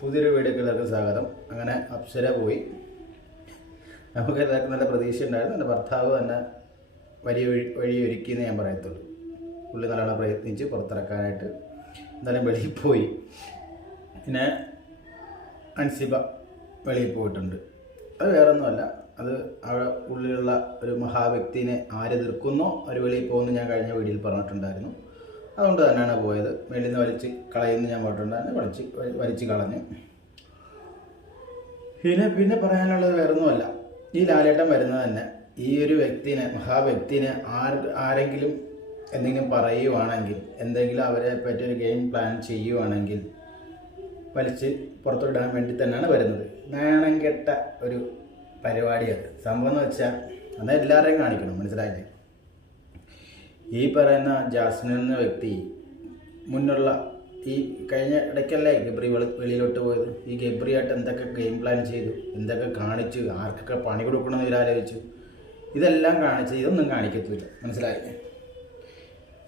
പുതിയൊരു വീഡിയോക്ക് എല്ലാവർക്കും സ്വാഗതം. അങ്ങനെ അപ്സര പോയി. നമുക്ക് എല്ലാവർക്കും നല്ല പ്രതീക്ഷ ഉണ്ടായിരുന്നു. എന്റെ ഭർത്താവ് തന്നെ വലിയ വഴി എന്ന് ഞാൻ പറയത്തുള്ളൂ. പുള്ളി നല്ലോണം പ്രയത്നിച്ച് പുറത്തിറക്കാനായിട്ട് എന്തായാലും വെളിയിൽ പോയി. പിന്നെ അൻസിബ വെളിയിൽ പോയിട്ടുണ്ട്. അത് വേറൊന്നുമല്ല. അത് അവിടെ ഉള്ളിലുള്ള ഒരു മഹാവ്യക്തിനെ ആര് എതിർക്കുന്നോ അവർ വെളിയിൽ പോകുമെന്ന് ഞാൻ കഴിഞ്ഞ വീഡിയോയിൽ പറഞ്ഞിട്ടുണ്ടായിരുന്നു. അതുകൊണ്ട് തന്നെയാണ് പോയത്. വെളിയിൽ നിന്ന് വലിച്ച് കളയുമെന്ന് ഞാൻ പറഞ്ഞിട്ടുണ്ടായിരുന്നു വലിച്ച് വലിച്ച് കളഞ്ഞു. പിന്നെ പിന്നെ പറയാനുള്ളത് വേറൊന്നുമല്ല. ഈ ലാലേട്ടൻ വരുന്നത് തന്നെ ഈ ഒരു വ്യക്തിനെ മഹാവ്യക്തിനെ ആർ ആരെങ്കിലും എന്തെങ്കിലും പറയുവാണെങ്കിൽ എന്തെങ്കിലും അവരെ പറ്റി ഒരു ഗെയിം പ്ലാൻ ചെയ്യുവാണെങ്കിൽ വലിച്ച് പുറത്തുവിടാൻ വേണ്ടി തന്നെയാണ് വരുന്നത്. നാണം കെട്ട ഒരു പരിപാടിയത് സംഭവം എന്ന് വെച്ചാൽ അന്ന് എല്ലാവരെയും കാണിക്കണം. മനസ്സിലായില്ലേ? ഈ പറയുന്ന ജാസ്മിൻ എന്ന വ്യക്തി മുന്നുള്ള ഈ കഴിഞ്ഞ ഇടയ്ക്കല്ലേ ഗബ്രി വെളി വെളിയിലോട്ട് പോയത്? ഈ ഗബ്രിയായിട്ട് എന്തൊക്കെ ഗെയിം പ്ലാൻ ചെയ്തു? എന്തൊക്കെ കാണിച്ചു? ആർക്കൊക്കെ പണി കൊടുക്കണമെന്ന് ഇവരാലോചിച്ചു ഇതെല്ലാം കാണിച്ച് ഇതൊന്നും കാണിക്കത്തില്ല. മനസ്സിലായില്ലേ?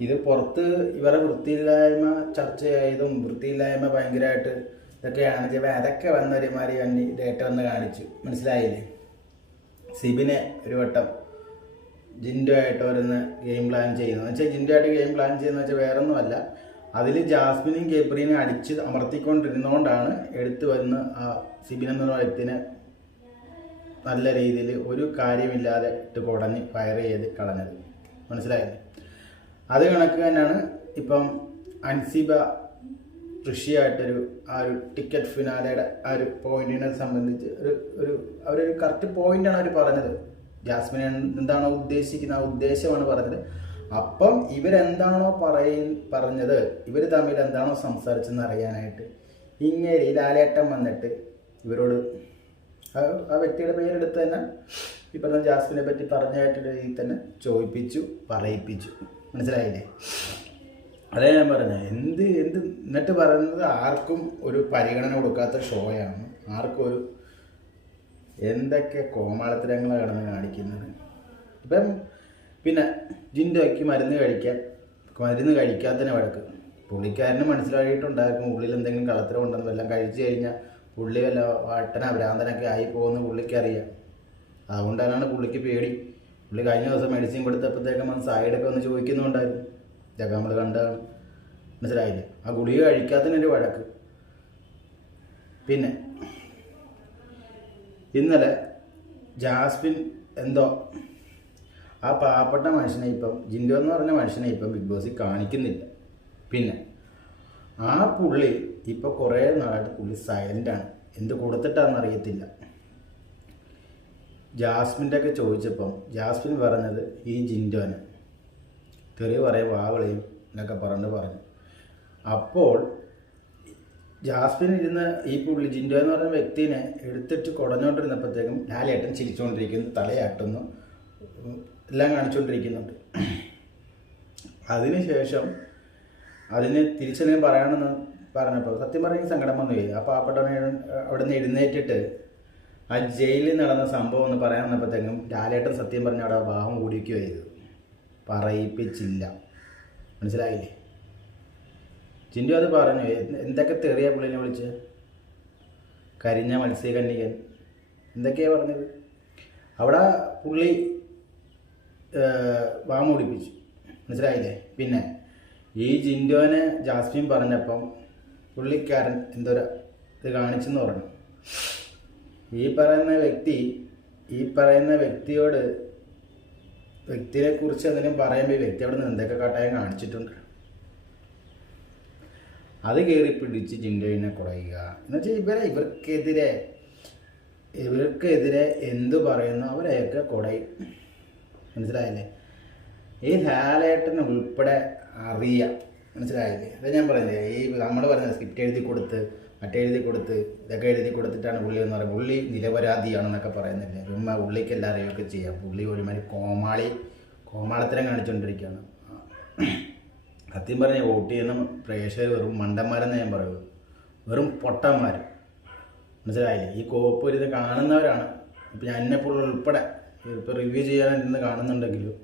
ഇത് പുറത്ത് ഇവരെ വൃത്തിയില്ലായ്മ ചർച്ചയായതും വൃത്തിയില്ലായ്മ ഭയങ്കരമായിട്ട് ഇതൊക്കെയാണ് ചെയ്യുമ്പോൾ അതൊക്കെ വന്നൊരുമാതിരി വന്നി ഡേറ്റ വന്ന് കാണിച്ചു. മനസ്സിലായില്ലേ? സിബിനെ ഒരു വട്ടം ജിൻഡോ ആയിട്ട് വരുന്ന ഗെയിം പ്ലാൻ ചെയ്യുന്നത്. എന്ന് വെച്ചാൽ ജിൻഡോ ആയിട്ട് ഗെയിം പ്ലാൻ ചെയ്യുന്നത് വെച്ചാൽ വേറെ ഒന്നുമല്ല അതിൽ ജാസ്മിനും ഗബ്രീനെ അടിച്ച് അമർത്തിക്കൊണ്ടിരുന്നുകൊണ്ടാണ് എടുത്തു വരുന്ന ആ സിബിൻ എന്ന വ്യക്തിനെ നല്ല രീതിയിൽ ഒരു കാര്യമില്ലാതെ ഇട്ട് കുടഞ്ഞ് ഫയർ ചെയ്ത് കളഞ്ഞത്. മനസ്സിലായില്ലേ അത് കണക്ക് തന്നെയാണ് ഇപ്പം അൻസിബ ഋഷിയായിട്ടൊരു ആ ഒരു ടിക്കറ്റ് ഫിനാലയുടെ ആ ഒരു പോയിന്റിനെ സംബന്ധിച്ച് ഒരു ഒരു അവരൊരു കറക്റ്റ് പോയിന്റാണ് അവർ പറഞ്ഞത്. ജാസ്മിൻ എന്താണോ ഉദ്ദേശിക്കുന്ന ആ ഉദ്ദേശമാണ് പറഞ്ഞത്. അപ്പം ഇവരെന്താണോ പറയ പറഞ്ഞത് ഇവർ തമ്മിൽ എന്താണോ സംസാരിച്ചെന്ന് അറിയാനായിട്ട് ഇങ്ങനെ ലാലേട്ടം വന്നിട്ട് ഇവരോട് ആ വ്യക്തിയുടെ പേരെടുത്ത് തന്നെ ഈ പറഞ്ഞ ജാസ്മിനെ പറ്റി പറഞ്ഞായിട്ടുള്ള രീതിയിൽ തന്നെ ചോദിപ്പിച്ചു പറയിപ്പിച്ചു. മനസ്സിലായില്ലേ? അതേ ഞാൻ പറഞ്ഞത് എന്ത് എന്ത് എന്നിട്ട് പറയുന്നത് ആർക്കും ഒരു പരിഗണന കൊടുക്കാത്ത ഷോയാണ് ആർക്കും ഒരു എന്തൊക്കെ കോമാളത്തരങ്ങളാണ് കിടന്ന് കാണിക്കുന്നത്? ഇപ്പം പിന്നെ ജിൻഡോയ്ക്ക് മരുന്ന് കഴിക്കാൻ മരുന്ന് കഴിക്കാത്തതിന് വഴക്ക്. പുള്ളിക്കാരന് മനസ്സിലാക്കിയിട്ടുണ്ടായിരിക്കും ഉള്ളിൽ എന്തെങ്കിലും കളത്തരം ഉണ്ടെന്ന്. വല്ലതും കഴിച്ചു കഴിഞ്ഞാൽ പുള്ളി വല്ല വട്ടന ഭ്രാന്തനൊക്കെ ആയി പോകുന്ന പുള്ളിക്കറിയാം. അതുകൊണ്ടാണ് പുള്ളിക്ക് പേടി. പുള്ളി കഴിഞ്ഞ ദിവസം മെഡിസിൻ കൊടുത്തപ്പോഴത്തേക്കും വന്ന് സൈഡൊക്കെ ഒന്ന് ചോദിക്കുന്നുണ്ടായിരുന്നു. ഇതൊക്കെ നമ്മൾ കണ്ടതാണ്. മനസ്സിലായില്ലേ? ആ ഗുളിക കഴിക്കാത്തതിനൊരു വഴക്ക്. പിന്നെ ഇന്നലെ ജാസ്മിൻ എന്തോ ആ പാവപ്പെട്ട മനുഷ്യനെ ഇപ്പം ജിൻഡോ എന്ന് പറഞ്ഞ മനുഷ്യനെ ഇപ്പം ബിഗ് ബോസിൽ കാണിക്കുന്നില്ല. പിന്നെ ആ പുള്ളി ഇപ്പോൾ കുറേ നാളായിട്ട് പുള്ളി സൈലന്റാണ് എന്ത് കൊടുത്തിട്ടാണെന്ന് അറിയത്തില്ല. ജാസ്മിന്റെ ഒക്കെ ചോദിച്ചപ്പം ജാസ്മിൻ പറഞ്ഞത് ഈ ജിൻഡോനെ. തെറി പറയും വാവളയും എന്നൊക്കെ പറഞ്ഞു പറഞ്ഞു. അപ്പോൾ ജാസ്മിൻ ഇരുന്ന് ഈ പുള്ളി ജിൻഡോ എന്ന് പറയുന്ന വ്യക്തിനെ എടുത്തിട്ട് കുടഞ്ഞുകൊണ്ടിരുന്നപ്പോഴത്തേക്കും ലാലേട്ടൻ ചിരിച്ചുകൊണ്ടിരിക്കുന്നു തലയാട്ടുന്നു എല്ലാം കാണിച്ചുകൊണ്ടിരിക്കുന്നുണ്ട് അതിനുശേഷം അതിന് തിരിച്ചെന്തെങ്കിലും പറയണമെന്ന് പറഞ്ഞപ്പോൾ സത്യം പറയുന്ന സങ്കടം വന്നു പോയി ആ പാവപ്പെട്ടവനെ അവിടെ നിന്ന് എഴുന്നേറ്റിട്ട് ആ ജയിലിൽ നടന്ന സംഭവം എന്ന് പറയാൻ വന്നപ്പോഴത്തേക്കും ലാലേട്ടൻ സത്യം പറഞ്ഞ അവിടെ വാഹം കൂടിക്കുകയായിരുന്നു പറയിപ്പിച്ചില്ല. മനസ്സിലായില്ലേ? ചിൻഡു അത് പറഞ്ഞു. എന്തൊക്കെ തെറിയ പുള്ളിനെ വിളിച്ച്? കരിഞ്ഞ മത്സ്യകന്യകൻ. എന്തൊക്കെയാണ് പറഞ്ഞത്? അവിടെ പുള്ളി വാമൂടിപ്പിച്ചു മനസ്സിലായില്ലേ? പിന്നെ ഈ ജിൻഡോനെ ജാസ്മിൻ പറഞ്ഞപ്പം പുള്ളിക്കാരൻ എന്തോര ഇത് കാണിച്ചെന്ന് പറഞ്ഞു. ഈ പറയുന്ന വ്യക്തി ഈ പറയുന്ന വ്യക്തിയോട് വ്യക്തിയെ കുറിച്ച് എന്തെങ്കിലും പറയുമ്പോൾ വ്യക്തി അവിടെ നിന്ന് എന്തൊക്കെ കട്ടായം കാണിച്ചിട്ടുണ്ട്? അത് കയറി പിടിച്ച് ജിൻഡോയിനെ കുടയുക. എന്നുവെച്ചാൽ ഇവരെ ഇവർക്കെതിരെ ഇവർക്കെതിരെ എന്തു പറയുന്നു അവരെയൊക്കെ കുടയും. മനസ്സിലായില്ലേ? ഈ ലാലേട്ടൻ ഉൾപ്പെടെ അറിയ. മനസ്സിലായില്ലേ? അത് ഞാൻ പറഞ്ഞില്ലേ ഈ നമ്മൾ പറഞ്ഞ സ്ക്രിപ്റ്റ് എഴുതി കൊടുത്ത് മറ്റേ എഴുതി കൊടുത്ത് ഇതൊക്കെ എഴുതി കൊടുത്തിട്ടാണ് പുള്ളി എന്ന് പറയുന്നത്. പുള്ളി നിരപരാധിയാണെന്നൊക്കെ പറയുന്നില്ലേ? ചുമ്മാ പുള്ളിക്ക് എല്ലാവരെയും ഒക്കെ ചെയ്യാം. പുള്ളി ഒരുമാതിരി കോമാളി കോമാളത്തരം കാണിച്ചുകൊണ്ടിരിക്കുകയാണ് സത്യം പറഞ്ഞ വോട്ട് ചെയ്യുന്ന പ്രേക്ഷകർ വെറും മണ്ടന്മാരെന്ന് ഞാൻ പറയുള്ളൂ വെറും പൊട്ടന്മാർ മനസ്സിലായില്ലേ? ഈ കോപ്പ് ഇരുന്ന് കാണുന്നവരാണ്. ഇപ്പം ഞാൻ എന്നെപ്പോലുള്ള ഉൾപ്പെടെ ഇപ്പോൾ റിവ്യൂ ചെയ്യാനിരുന്ന് കാണുന്നുണ്ടെങ്കിലും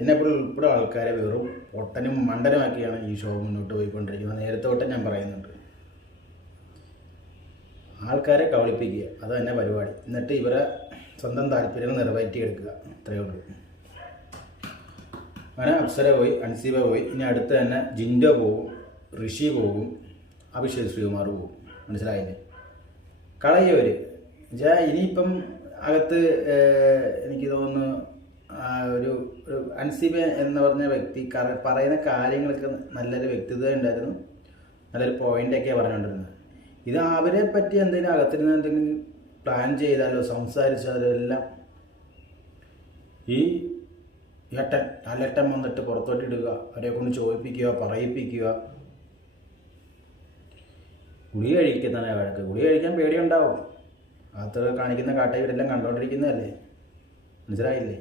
എന്നെപ്പോലുള്ള ഉൾപ്പെടെ ആൾക്കാരെ വെറും പൊട്ടനും മണ്ടനുമാക്കിയാണ് ഈ ഷോ മുന്നോട്ട് പോയിക്കൊണ്ടിരിക്കുന്നത്. നേരത്തെ തൊട്ടേ ഞാൻ പറയുന്നുണ്ട്. ആൾക്കാരെ കവളിപ്പിക്കുക അത് തന്നെ പരിപാടി. എന്നിട്ട് ഇവരെ സ്വന്തം താല്പര്യങ്ങൾ നിറവേറ്റിയെടുക്കുക. അത്രയേ ഉള്ളൂ. അങ്ങനെ അപ്സര പോയി അൻസീബ പോയി. ഇനി അടുത്ത് തന്നെ ജിൻഡോ പോകും ഋഷി പോകും അഭിഷേക് ശ്രീകുമാർ പോകും. മനസ്സിലായില്ലേ? കളയവർ എന്നുവെച്ചാൽ ഇനിയിപ്പം അകത്ത് എനിക്ക് തോന്നുന്നു ഒരു അൻസീബ എന്ന് പറഞ്ഞ വ്യക്തി പറയുന്ന കാര്യങ്ങളൊക്കെ നല്ലൊരു വ്യക്തിത്വം ഉണ്ടായിരുന്നു. നല്ലൊരു പോയിന്റൊക്കെയാണ് പറഞ്ഞുകൊണ്ടിരുന്നത്. ഇത് അവരെ പറ്റി എന്തെങ്കിലും അകത്തിരുന്ന് എന്തെങ്കിലും പ്ലാൻ ചെയ്താലോ സംസാരിച്ചാലോ എല്ലാം? ഈ ഏട്ടൻ അലട്ടൻ വന്നിട്ട് പുറത്തോട്ട് ഇടുക അവരെ കൊണ്ട് ചോദിപ്പിക്കുക പറയിപ്പിക്കുക. ഗുളി കഴിക്കുന്നതാണ് വഴക്ക്. ഗുളി കഴിക്കാൻ പേടിയുണ്ടാവും. അകത്ത് കാണിക്കുന്ന കാട്ട ഇവരെല്ലാം കണ്ടുകൊണ്ടിരിക്കുന്നതല്ലേ മനസ്സിലായില്ലേ?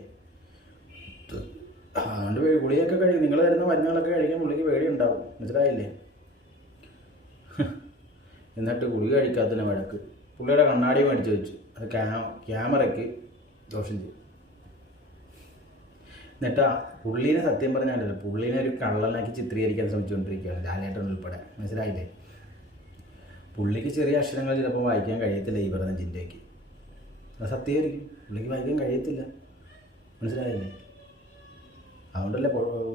അതുകൊണ്ട് ഗുളിയൊക്കെ കഴിക്കും നിങ്ങൾ തരുന്ന മരുന്നുകളൊക്കെ കഴിക്കാൻ പുള്ളിക്ക് പേടിയുണ്ടാവും. മനസ്സിലായില്ലേ? എന്നിട്ട് ഗുളി കഴിക്കാത്തതിന് വഴക്ക്. പുള്ളിയുടെ കണ്ണാടി മേടിച്ച് വെച്ചു. അത് ക്യാ ക്യാമറയ്ക്ക് ദോഷം ചെയ്യും. എന്നിട്ട് പുള്ളീനെ സത്യം പറഞ്ഞാൽ പുള്ളീനെ ഒരു കള്ളനാക്കി ചിത്രീകരിക്കാൻ ശ്രമിച്ചുകൊണ്ടിരിക്കുകയാണ് ലാലേട്ടൻ ഉൾപ്പെടെ. മനസ്സിലായില്ലേ? പുള്ളിക്ക് ചെറിയ അക്ഷരങ്ങൾ ചിലപ്പോൾ വായിക്കാൻ കഴിയത്തില്ല ഈ പറഞ്ഞ ജില്ലയ്ക്ക് അത് സത്യമായിരിക്കും പുള്ളിക്ക് വായിക്കാൻ കഴിയത്തില്ല. മനസ്സിലായില്ലേ? അതുകൊണ്ടല്ലേ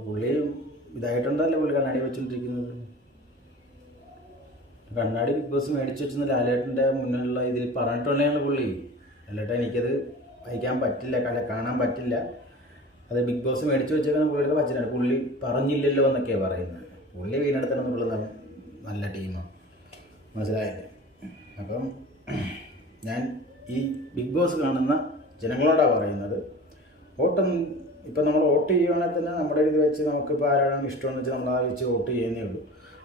പുള്ളി ഇതായിട്ടുണ്ടല്ലേ പുള്ളി കണ്ണാടി വെച്ചുകൊണ്ടിരിക്കുന്നത് കണ്ണാടി ബിഗ് ബോസ് മേടിച്ച് വെച്ചെന്ന് ലാലേട്ടന്റെ മുന്നിലുള്ള ഇതിൽ പറഞ്ഞിട്ടുള്ളതാണ് പുള്ളി. ലാലേട്ടൻ എനിക്കത് വായിക്കാൻ പറ്റില്ല കാണാൻ പറ്റില്ല. അത് ബിഗ് ബോസ് മേടിച്ച് വെച്ചേക്കുന്ന പുള്ളിയുടെ പച്ചിലാണ്. പുള്ളി പറഞ്ഞില്ലല്ലോ എന്നൊക്കെയാണ് പറയുന്നത്. പുള്ളി വീണെടുത്തണം എന്നുള്ളതാണ് നല്ല ടീമാണ് മനസ്സിലായത് അപ്പം ഞാൻ ഈ ബിഗ് ബോസ് കാണുന്ന ജനങ്ങളോടാണ് പറയുന്നത് വോട്ടം ഇപ്പം നമ്മൾ വോട്ട് ചെയ്യുവാണെങ്കിൽ തന്നെ നമ്മുടെ ഇത് വെച്ച് നമുക്കിപ്പോൾ ആരാണ് ഇഷ്ടമെന്ന് വെച്ചാൽ നമ്മൾ ആ വെച്ച് വോട്ട് ചെയ്യുന്നേ ഉള്ളൂ.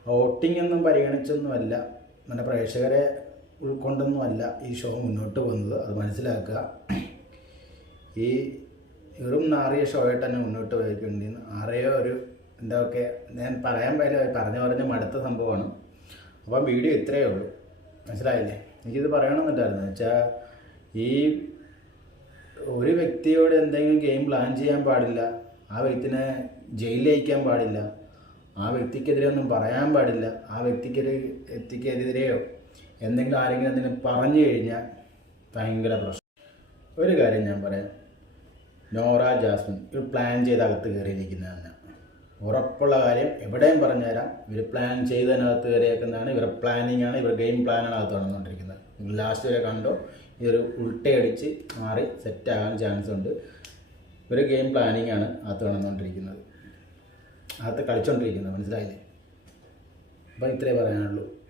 വോട്ടിംഗ് ഒന്നും പരിഗണിച്ചൊന്നുമല്ല. നമ്മുടെ പ്രേക്ഷകരെ ഉൾക്കൊണ്ടൊന്നുമല്ല ഈ ഷോ മുന്നോട്ട് പോകുന്നത്. അത് മനസ്സിലാക്കുക. ഈ വെറും നാറിയ ഷോ ആയിട്ട് തന്നെ മുന്നോട്ട് പോയിട്ടുണ്ട് ആരെയോ ഒരു എന്താ ഒക്കെ ഞാൻ പറയാൻ പറ്റില്ല പറഞ്ഞു പറഞ്ഞ് മടുത്ത സംഭവമാണ്. അപ്പം വീഡിയോ ഇത്രയേ ഉള്ളൂ. മനസ്സിലായില്ലേ? എനിക്കിത് പറയണമെന്നുണ്ടായിരുന്നു വെച്ചാൽ ഈ ഒരു വ്യക്തിയോട് എന്തെങ്കിലും ഗെയിം പ്ലാൻ ചെയ്യാൻ പാടില്ല ആ വ്യക്തിനെ ജയിലിൽ അയക്കാൻ പാടില്ല ആ വ്യക്തിക്കെതിരെ ഒന്നും പറയാൻ പാടില്ല ആ വ്യക്തിക്കെതിരെ വ്യക്തിക്കെതിരെയോ എന്തെങ്കിലും ആരെങ്കിലും എന്തെങ്കിലും പറഞ്ഞു കഴിഞ്ഞാൽ ഭയങ്കര പ്രശ്നം. ഒരു കാര്യം ഞാൻ പറയാം. നോറ ജാസ്മിൻ ഇവർ പ്ലാൻ ചെയ്ത് അകത്ത് കയറിയിരിക്കുന്നതാണ്. ഉറപ്പുള്ള കാര്യം എവിടെയും പറഞ്ഞുതരാം ഇവർ പ്ലാൻ ചെയ്തതിനകത്ത് കയറിയേക്കുന്നതാണ്. ഇവരുടെ പ്ലാനിങ് ആണ്. ഇവർ ഗെയിം പ്ലാനാണ് അകത്ത് നടന്നുകൊണ്ടിരിക്കുന്നത്. ലാസ്റ്റ് വരെ കണ്ടോ. ഇതൊരു ഉൾട്ടയടിച്ച് മാറി സെറ്റാകാൻ ചാൻസ് ഉണ്ട്. ഒരു ഗെയിം പ്ലാനിങ് ആണ് അകത്ത് നടന്നുകൊണ്ടിരിക്കുന്നത്. അകത്ത് കളിച്ചുകൊണ്ടിരിക്കുന്നത് മനസ്സിലായില്ലേ? അപ്പം ഇത്രേ പറയാനുള്ളൂ.